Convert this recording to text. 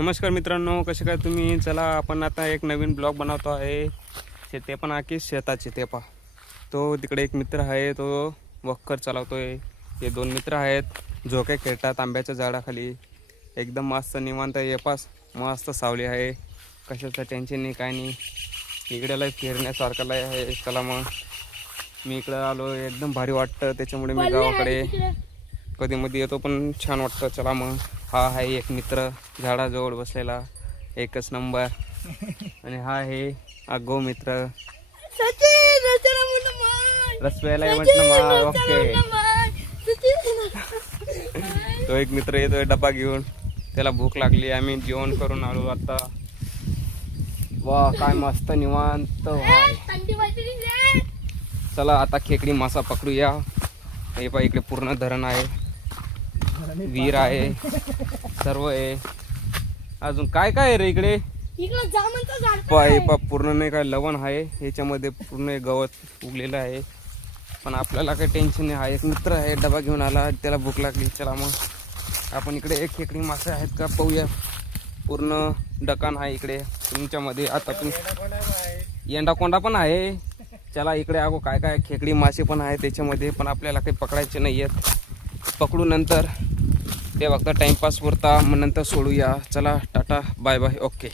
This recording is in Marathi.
नमस्कार मित्रांनो, कसे काय तुम्ही? चला आपण आता एक नवीन ब्लॉग बनवतो आहे. ते पण आहे की शेताचे ते पहा. तो तिकडे एक मित्र आहे, तो वक्कर चालवतोय. हे दोन मित्र आहेत, झोके खेळतात आंब्याच्या झाडाखाली. एकदम मस्त निवांत आहे. पास मस्त सावली आहे, कशाचं टेन्शन नाही, काय नाही. इकडे लय फिरण्यासारखं लय आहे. चला मग मी इकडं आलो, एकदम भारी वाटतं. त्याच्यामुळे मी गावाकडे कधी मध्ये येतो, पण छान वाटतं. चला मग हा आहे एक मित्र झाडाजवळ बसलेला, एकच नंबर. आणि हा आहे आगो मित्र रसप्याला म्हटलं ओके. तो एक मित्र येतोय डबा घेऊन, त्याला भूक लागली. आम्ही जेवण करून आलो आता. वा काय मस्त निवांत. चला आता खेकडी मासा पकडूया. हे पहा इकडे पूर्ण धरण आहे, विहीर आहे, सर्व आहे. अजून काय काय आहे रे इकडे? पूर्ण नाही काय लवण आहे ह्याच्यामध्ये, पूर्ण गवत उगलेलं आहे. पण आपल्याला काही टेन्शन नाही. हा एक मित्र आहे, डबा घेऊन आला, त्याला भूक लागली. चला मग आपण इकडे एक खेकडी मासे आहेत का पाहूया. पूर्ण डकान आहे इकडे तुमच्यामध्ये. आता येंडाकोंडा पण आहे. चला इकडे अगो काय काय खेकडी मासे पण आहे त्याच्यामध्ये, पण आपल्याला काही पकडायचे नाही आहेत. पकडू नंतर, ते फक्त टाइमपास पुरता, मग नंतर सोडूया. चला टाटा बाय बाय ओके.